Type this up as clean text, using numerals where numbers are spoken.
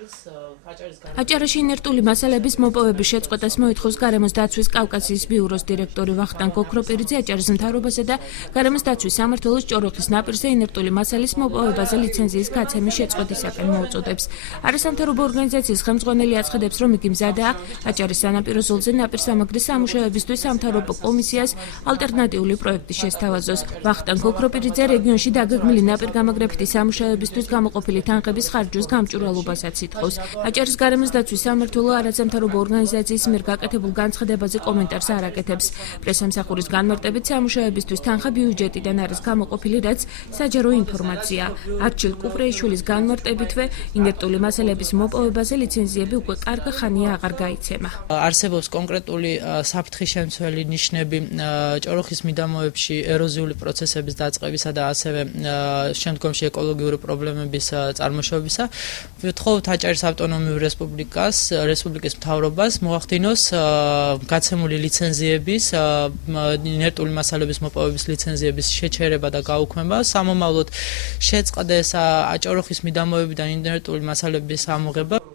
აჭარაში ინერტული მასალების მოპოვების შეწყვეტას მოითხოვს გარემოს დაცვის კავკასიის ბიუროს დირექტორი ვახტანგ ოქროპირიძე აჭარის მთავრობასა და გარემოს დაცვის სამმართველოს ჭოროხის ნაპირზე ინერტული მასალის მოპოვებაზე ლიცენზიის გაცემის შეწყვეტისაკენ მოუწოდებს. არასამთავრობო ორგანიზაციის ხელმძღვანელი აცხადებს, რომ იგი მზადაა აჭარის სანაპირო ზოლზე ნაპირსამაგრის სამუშაოებისთვის სამთავრობო კომისიას ალტერნატიული პროექტი შესთავაზოს. ვახტანგ ოქროპირიძე რეგიონში დაგეგმილი ნაპირგამაგრებითი სამუშაოებისთვის გამოყოფილი თანხების ხარჯვის გამჭვირვალობასაც ითხოვს. აჭარის გარემოს დაცვის სამმართველო არასამთავრობო ორგანიზაციის მიერ გაკეთებულ განცხადებაზე კომენტარს არ აკეთებს. პრესამსახურის განმარტებით სამუშაოებისთვის თანხა ბიუჯეტიდან არის გამოყოფილი, რაც საჯარო ინფორმაცია. არჩილ კუპრეიშვილის განმარტებითვე ინერტული მასალების მოპოვებაზე ლიცენზიები უკვე კარგი ხანია აღარ გაიცემა. არსებობს კონკრეტული საფრთხის შემცველი ნიშნები ჭოროხის მიდამოებში ეროზიული პროცესების დაწყებისა და ასევე შემდგომში ეკოლოგიური პრობლემების წარმოშობისა. ვთხოვთ აჭარის ავტონომიურ რესპუბლიკის მთავრობას მოახდინოს გაცემული ლიცენზიების ინერტული მასალების მოპოვების ლიცენზიების შეჩერება და გაუქმება. სამომავლოდ შეწყდეს ჭოროხის მიდამოებიდან ინერტული მასალების ამოღება.